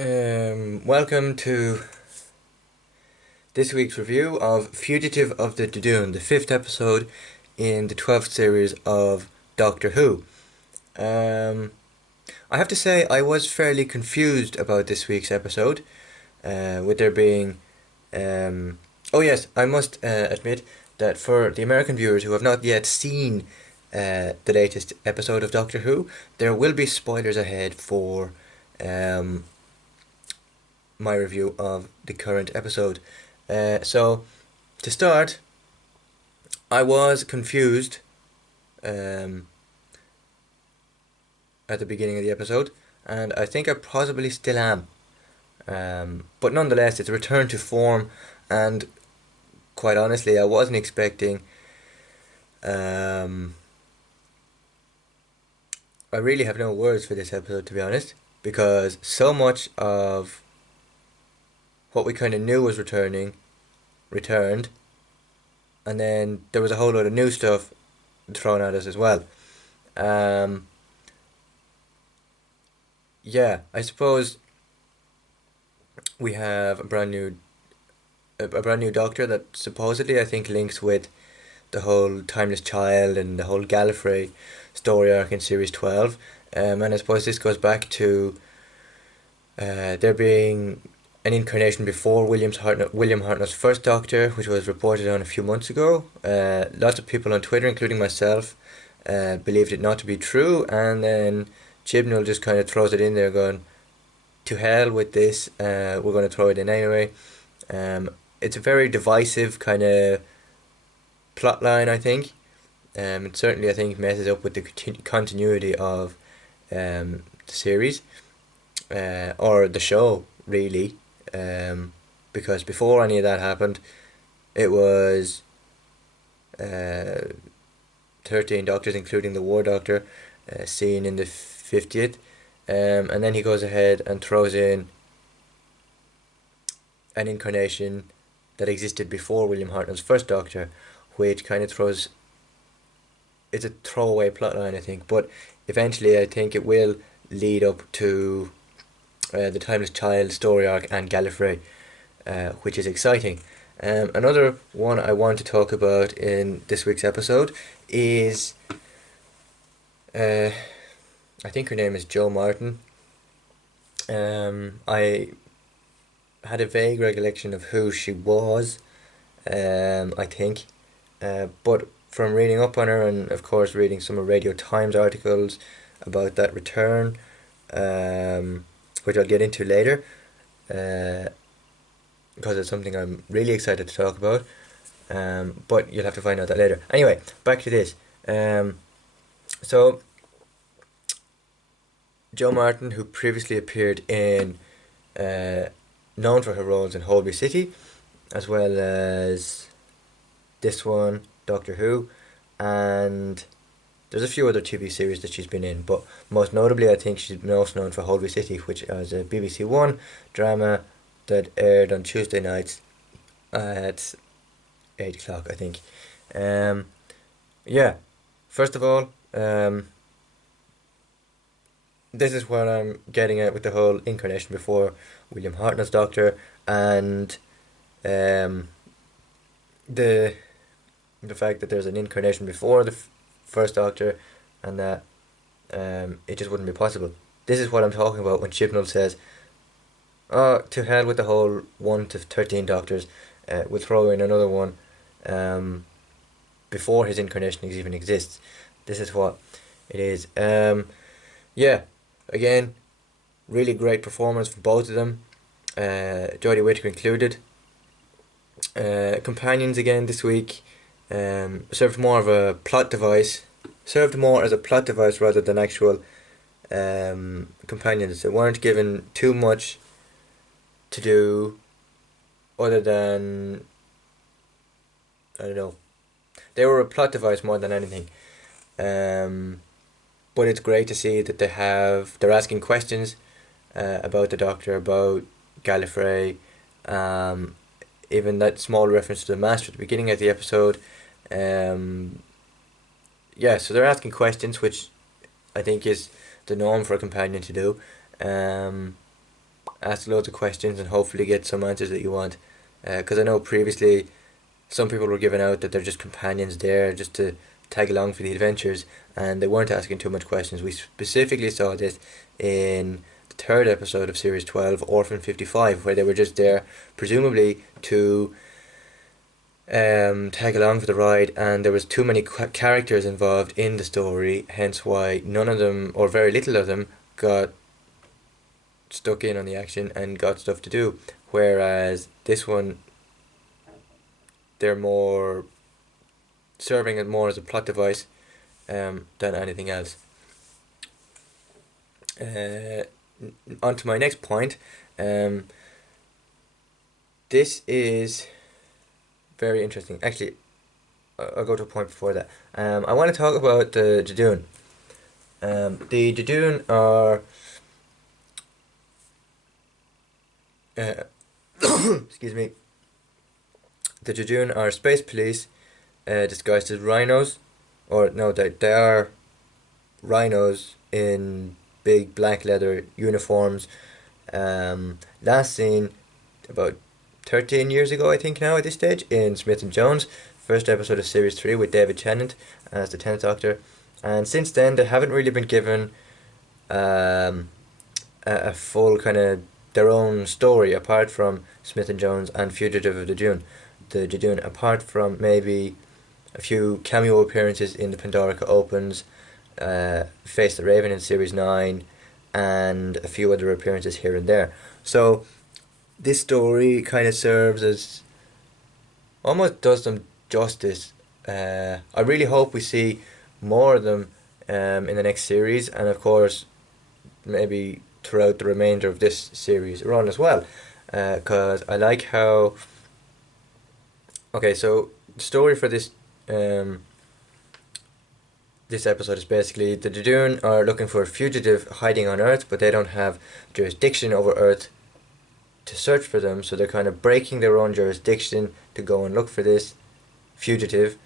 Welcome to this week's review of Fugitive of the Judoon, the fifth episode in the 12th series of Doctor Who. I have to say I was fairly confused about this week's episode, with there being... oh yes, I must admit that for the American viewers who have not yet seen the latest episode of Doctor Who, there will be spoilers ahead for... my review of the current episode. So, to start, I was confused at the beginning of the episode, and I think I possibly still am. But nonetheless, it's a return to form, and quite honestly, I wasn't expecting. I really have no words for this episode, to be honest, because so much of what we kind of knew was returned, and then there was a whole lot of new stuff thrown at us as well. Yeah, I suppose we have a brand new Doctor that supposedly I think links with the whole Timeless Child and the whole Gallifrey story arc in Series 12. And I suppose this goes back to there being an incarnation before William Hartnett's first Doctor, which was reported on a few months ago. Lots of people on Twitter, including myself, believed it not to be true, and then Chibnall just kind of throws it in there going, to hell with this, we're going to throw it in anyway. It's a very divisive kind of plot line, I think. It certainly, I think, messes up with the continuity of the series, or the show, really. Because before any of that happened, it was 13 Doctors, including the War Doctor, seen in the 50th. And then he goes ahead and throws in an incarnation that existed before William Hartnell's first Doctor, which kind of throws... It's a throwaway plotline, I think, but eventually I think it will lead up to the Timeless Child story arc and Gallifrey, which is exciting. Another one I want to talk about in this week's episode is, I think her name is Jo Martin. I had a vague recollection of who she was, I think, but from reading up on her and of course reading some of Radio Times articles about that return, which I'll get into later, because it's something I'm really excited to talk about, but you'll have to find out that later. Anyway, back to this. So, Jo Martin, who previously appeared in, known for her roles in Holby City, as well as this one, Doctor Who, and there's a few other TV series that she's been in, but most notably I think she's most known for Holby City, which is a BBC One drama that aired on Tuesday nights at 8 o'clock, I think. Yeah, first of all, this is what I'm getting at with the whole incarnation before William Hartnell's Doctor, and the fact that there's an incarnation before the first Doctor, and that it just wouldn't be possible. This is what I'm talking about when Chibnall says, "Oh, to hell with the whole 1 to 13 Doctors. We'll throw in another one before his incarnation even exists." This is what it is. Yeah, again, really great performance from both of them, Jodie Whittaker included. Companions again this week. Served more as a plot device rather than actual companions. They weren't given too much to do other than, I don't know, they were a plot device more than anything. But it's great to see that they're asking questions about the Doctor, about Gallifrey, even that small reference to the Master at the beginning of the episode. Yeah, so they're asking questions, which I think is the norm for a companion to do. ask loads of questions and hopefully get some answers that you want. Because I know previously some people were giving out that they're just companions there just to tag along for the adventures, and they weren't asking too much questions. We specifically saw this in the third episode of Series 12, Orphan 55, where they were just there, presumably to tag along for the ride, and there was too many characters involved in the story, hence why none of them, or very little of them, got stuck in on the action and got stuff to do. Whereas this one, they're more serving it more as a plot device than anything else. On to my next point. This is very interesting. Actually, I'll go to a point before that. I want to talk about the Judoon. The Judoon are excuse me. The Judoon are space police disguised as rhinos, or no, they are rhinos in big black leather uniforms. Last seen about 13 years ago, I think now at this stage, in Smith and Jones, first episode of Series 3 with David Tennant as the 10th Doctor. And since then, they haven't really been given a full kind of their own story apart from Smith and Jones and Fugitive of the Judoon, apart from maybe a few cameo appearances in the Pandorica Opens, Face the Raven in Series 9, and a few other appearances here and there. So this story kind of serves as, almost does them justice. I really hope we see more of them in the next series, and of course maybe throughout the remainder of this series run as well, because I like how. Okay, so the story for this this episode is basically the Judoon are looking for a fugitive hiding on Earth, but they don't have jurisdiction over Earth to search for them, so they're kind of breaking their own jurisdiction to go and look for this fugitive.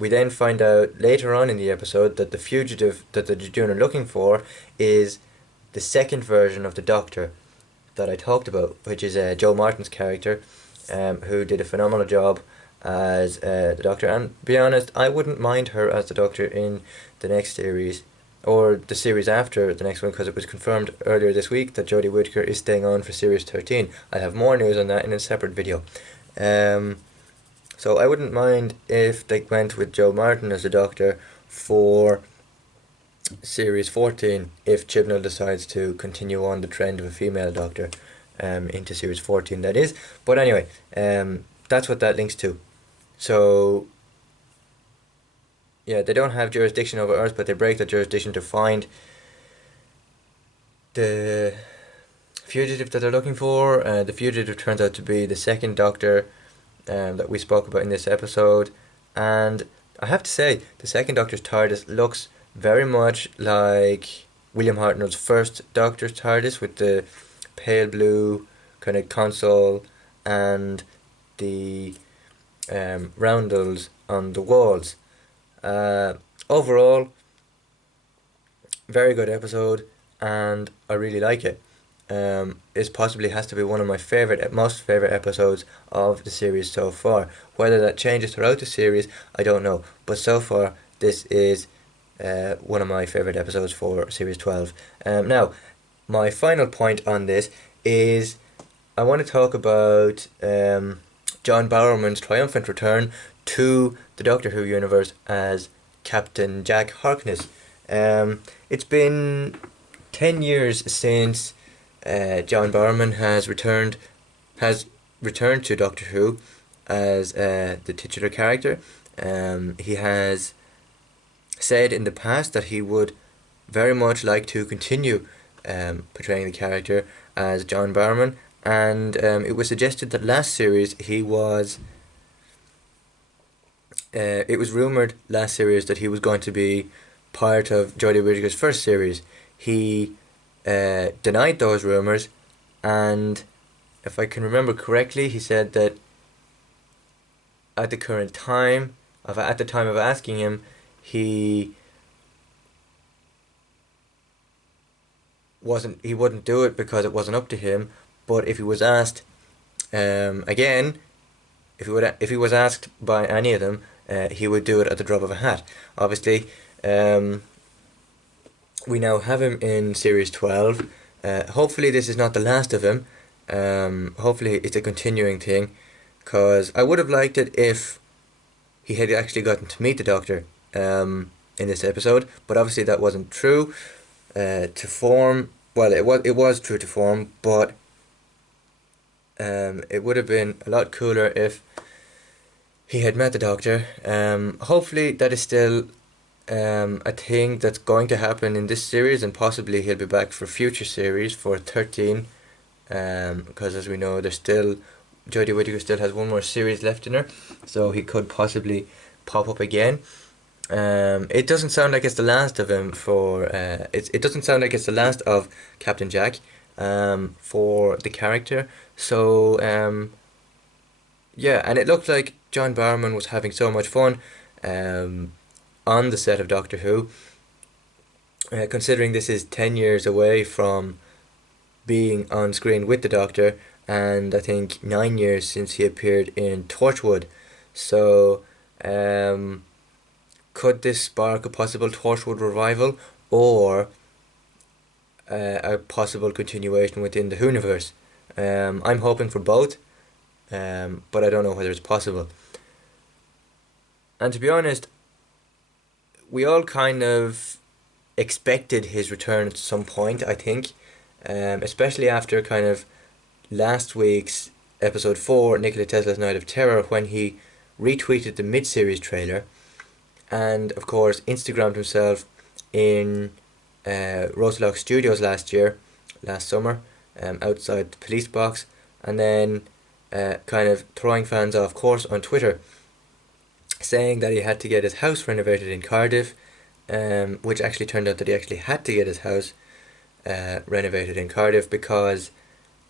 We then find out later on in the episode that the fugitive that the Judoon are looking for is the second version of the Doctor that I talked about, which is Joe Martin's character, who did a phenomenal job as the Doctor. And to be honest, I wouldn't mind her as the Doctor in the next series, or the series after the next one, because it was confirmed earlier this week that Jodie Whittaker is staying on for Series 13. I have more news on that in a separate video. So I wouldn't mind if they went with Joe Martin as the Doctor for Series 14, if Chibnall decides to continue on the trend of a female Doctor into Series 14, that is. But anyway, that's what that links to. So yeah, they don't have jurisdiction over Earth, but they break that jurisdiction to find the fugitive that they're looking for. The fugitive turns out to be the second Doctor that we spoke about in this episode, and I have to say the second Doctor's TARDIS looks very much like William Hartnell's first Doctor's TARDIS, with the pale blue kind of console and the roundels on the walls. Overall, very good episode, and I really like it. It possibly has to be one of my most favorite episodes of the series so far. Whether that changes throughout the series, I don't know. But so far, this is one of my favorite episodes for Series 12. Now, my final point on this is I want to talk about John Barrowman's triumphant return to the Doctor Who universe as Captain Jack Harkness. It's been 10 years since John Barrowman has returned to Doctor Who as the titular character. He has said in the past that he would very much like to continue portraying the character as John Barrowman, and it was suggested that last series he was. It was rumoured last series that he was going to be part of Jodie Whittaker's first series. He denied those rumours, and if I can remember correctly, he said that at the time of asking him, he he wouldn't do it because it wasn't up to him. But if he was asked again, if he was asked by any of them, he would do it at the drop of a hat. Obviously, we now have him in series 12. Hopefully, this is not the last of him. Hopefully, it's a continuing thing, because I would have liked it if he had actually gotten to meet the Doctor in this episode, but obviously that wasn't true to form. Well, it was true to form, but it would have been a lot cooler if he had met the Doctor. Hopefully, that is still a thing that's going to happen in this series, and possibly he'll be back for future series for 13. Because as we know, there's still Jodie Whittaker still has one more series left in her, so he could possibly pop up again. It doesn't sound like it's the last of him for it doesn't sound like it's the last of Captain Jack for the character. So yeah, and it looked like John Barrowman was having so much fun on the set of Doctor Who. Considering this is 10 years away from being on screen with the Doctor, and I think 9 years since he appeared in Torchwood. So could this spark a possible Torchwood revival, or a possible continuation within the Whoniverse? I'm hoping for both, but I don't know whether it's possible. And to be honest, we all kind of expected his return at some point, I think, especially after kind of last week's episode 4, Nikola Tesla's Night of Terror, when he retweeted the mid-series trailer and of course Instagrammed himself in Roselock Studios last summer, outside the police box, and then kind of throwing fans off course on Twitter, saying that he had to get his house renovated in Cardiff, which actually turned out that he actually had to get his house renovated in Cardiff because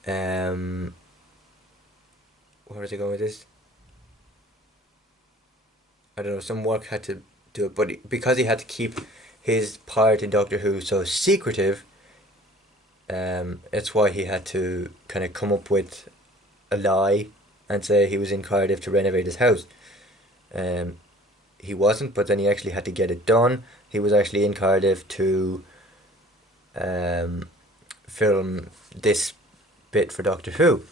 where was he going with this? I don't know, some work had to do it, but because he had to keep his part in Doctor Who so secretive, it's why he had to kind of come up with a lie and say he was in Cardiff to renovate his house. He wasn't, but then he actually had to get it done. He was actually in Cardiff to film this bit for Doctor Who.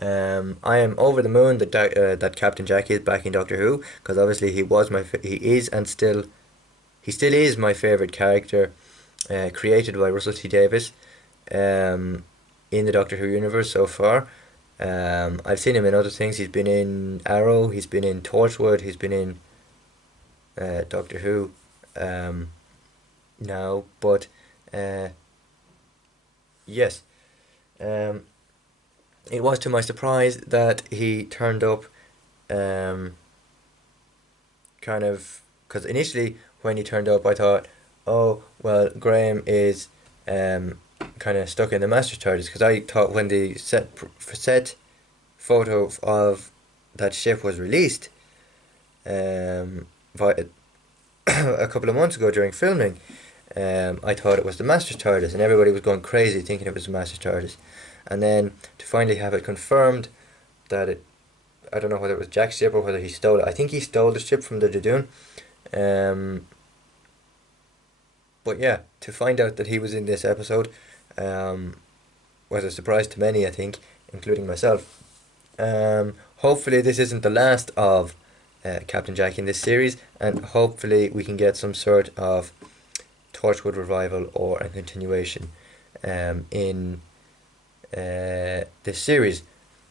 I am over the moon that that Captain Jack is back in Doctor Who, because obviously he still is my favourite character, created by Russell T Davies, in the Doctor Who universe so far. I've seen him in other things. He's been in Arrow, he's been in Torchwood, he's been in Doctor Who now, but yes. It was to my surprise that he turned up, kind of, because initially when he turned up I thought, oh well, Graham is kind of stuck in the Master's TARDIS, because I thought when the set photo of that ship was released a couple of months ago during filming, I thought it was the Master's TARDIS, and everybody was going crazy thinking it was the Master's TARDIS. And then to finally have it confirmed that I don't know whether it was Jack's ship or whether he stole it. I think he stole the ship from the Judoon. But yeah, to find out that he was in this episode was a surprise to many, I think, including myself. Hopefully this isn't the last of Captain Jack in this series, and hopefully we can get some sort of Torchwood revival or a continuation in this series.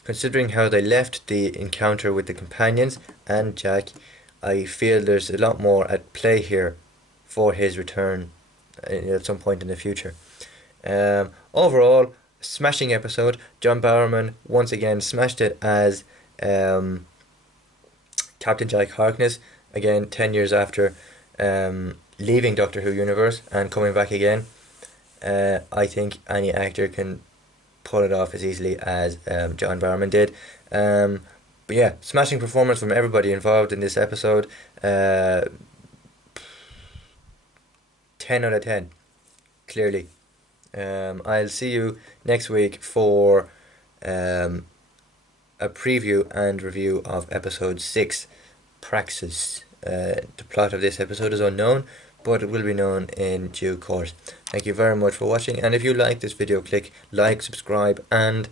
Considering how they left the encounter with the companions and Jack, I feel there's a lot more at play here for his return at some point in the future. Overall, smashing episode. John Barrowman once again smashed it as Captain Jack Harkness, again 10 years after leaving Doctor Who universe and coming back again. I think any actor can pull it off as easily as John Barrowman did. But yeah, smashing performance from everybody involved in this episode. 10 out of 10, clearly. I'll see you next week for a preview and review of episode 6, Praxis. The plot of this episode is unknown, but it will be known in due course. Thank you very much for watching, and if you like this video, click like, subscribe, and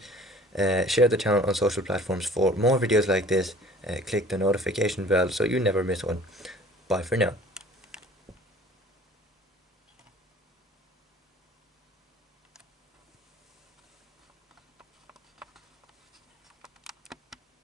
share the channel on social platforms for more videos like this. Click the notification bell so you never miss one. Bye for now.